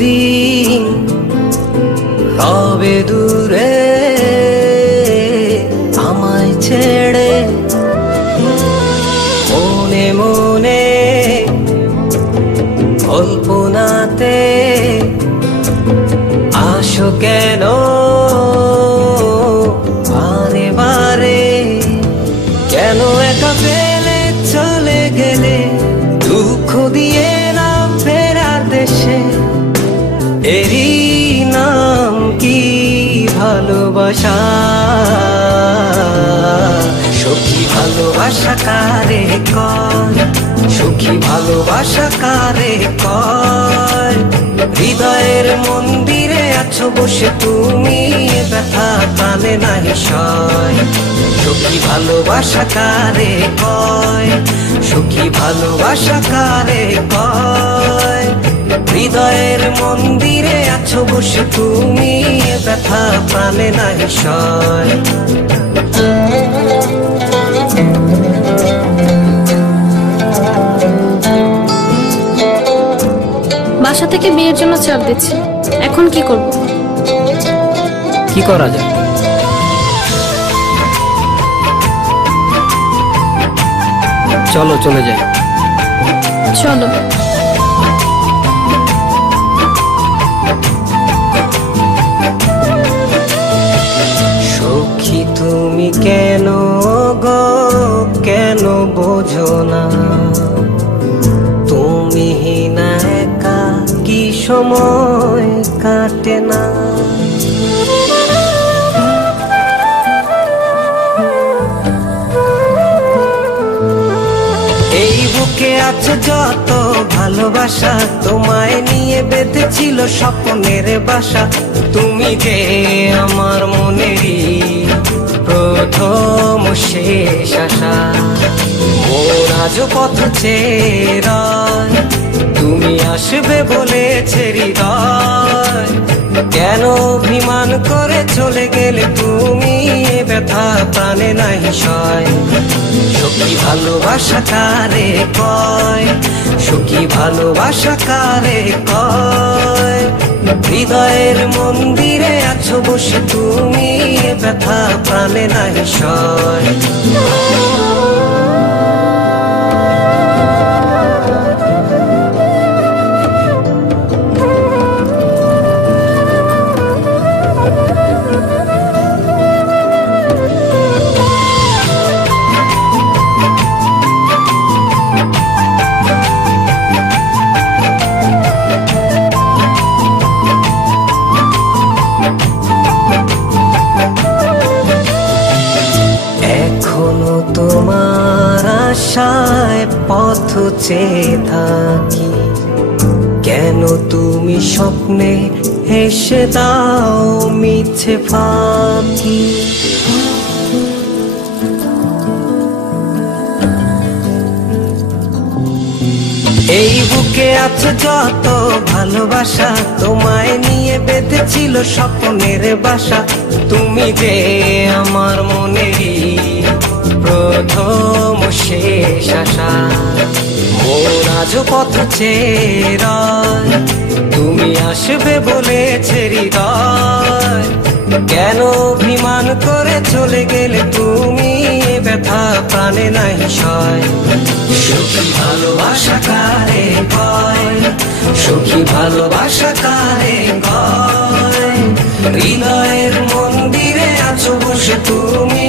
দিন রবে দূরে আমায় ছেড়ে, মনে মনে কল্পনাতে আসো কেন বারে বারে, কেন একা ফেলে চলে গেলে দুঃখ দিয়ে না ফেরার দেশে, এরই নাম কি ভালোবাসা? সখী ভালোবাসা কারে কয়, সখী ভালোবাসা কারে কয়? হৃদয়ের মন্দিরে আছো বসে তুমি, ব্যথা প্রাণে নাহি সয়। সখী ভালোবাসা কারে কয়, সখী ভালোবাসা কারে কয়? হৃদয়ের মন্দিরে আছো বসে তুমি, ব্যথা প্রাণে নাহি সয়। বাসা থেকে বিয়ের জন্য চাপ দিচ্ছে, এখন কি করব? কি করা যায়? চলো চলে যাই। চলো। সখী তুমি কেন গো, কেন বোঝো না? তুমি না একা কি সময় কাটে না? এই বুকে আছে যত ভালোবাসা, তোমায় নিয়ে বেঁধেছিল স্বপ্নের বাসা। তুমি যে আমার মনেরই প্রথম শেষ আশা, মোর আজ পথ চেয়ে, তুমি আসবে বলেছে হৃদয়। কেন অভিমান করে চলে গেলে তুমি, ব্যথা প্রাণে নাহি সয়। সখী ভালোবাসা কারে কয়, সখী ভালোবাসা কারে কয়? হৃদয়ের মন্দিরে আছো বসে তুমি, ব্যথা প্রাণে নাহি সয়। তোমার আশায় পথ চেয়ে থাকি, কেন তুমি স্বপ্নে হেসে দাও মিছে ফাঁকি? এই বুকে আছে যত ভালোবাসা, তোমায় নিয়ে বেঁধেছিল স্বপ্নের বাসা। তুমি যে আমার মনেরই প্রথম শেষ আশা, মোর আজ পথ চেয়ে, তুমি আসবে বলেছে হৃদয়। কেন অভিমান করে চলে গেলে তুমি, ব্যথা প্রাণে নাহি সয়। সখী ভালোবাসা কারে কয়, সখী ভালোবাসা কারে কয়? হৃদয়ের মন্দিরে আছো বসে তুমি,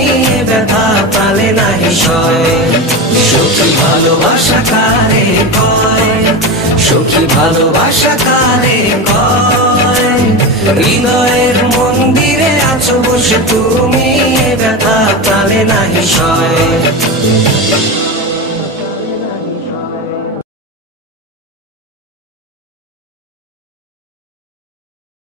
ব্যথা প্রাণে নাহি সয়। সখী ভালোবাসা কারে কয়, সখী ভালোবাসা কারে কয়? হৃদয়ের মন্দিরে আছো বসে তুমি, ব্যথা প্রাণে নাহি সয়।